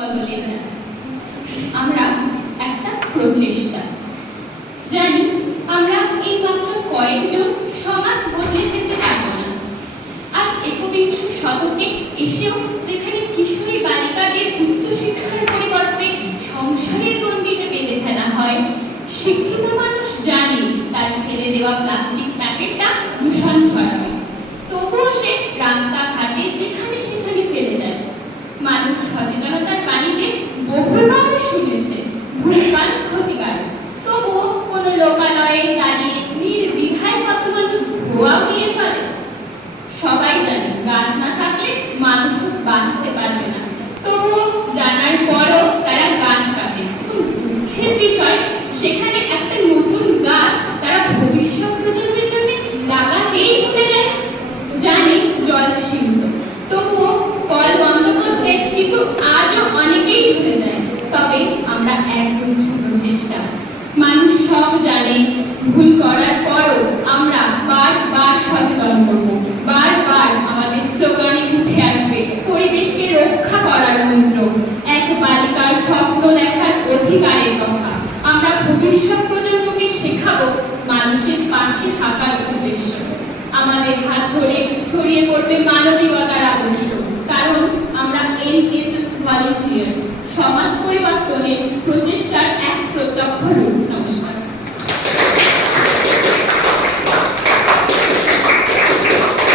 বদলে না আমরা একটা প্রচেষ্টা জানি আমরা এই মাত্র কয়েকজন সমাজ বদলে দিতে পারবো না। আজ একবিংশ শতকে এসেও যেখানে কিশোরী বালিকাদের উচ্চশিক্ষার পরিবর্তে সংসারের গণ্ডিতে বেঁধে ফেলা হয়, শিক্ষিত মানুষ জানে তার ফেলে দেওয়া প্লাস্টিক প্যাকেটটা দূষণ ছড়াবে, তবুও সে রাস্তাঘাটে যেখানে সেখানে ফেলে যায়। মানুষ সচেতনতার বাণীতে বহুবার শুনেছে ধূমপান ক্ষতিকারক, তবুও কোনো লোকালয়ে দাঁড়িয়ে নির্দ্বিধায় কত মানুষ ধোঁয়া উড়িয়ে ফেলে। সবাই জানে গাছ না থাকলে মানুষ বাঁচতে পারবে না, তবুও জানার পরও তারা গাছ কাটে। দুঃখের বিষয়, সেখানে একটা নতুন গাছ তারা ভবিষ্যৎ প্রজন্মের জন্য লাগাতেই ভুলে যায়। জানি জল সীমিত, তবুও কল বন্ধ করতে কিন্তু আজও অনেকেই ভুলে যায়। তবে আমরা একগুচ্ছ প্রচেষ্টা, মানুষ সব জানে, ভুল করার পরও আমরা বারবার সচেতন করব। বারবার আমাদের স্লোগানে উঠে আসবে পরিবেশকে রক্ষা করার মন্ত্র, এক বালিকার স্বপ্ন দেখার অধিকারের কথা। আমরা ভবিষ্যৎ প্রজন্মকে শেখাবো মানুষের পাশে থাকার উদ্দেশ্য। আমাদের হাত ধরে ছড়িয়ে পড়বে মানবিকতার আদর্শ, কারণ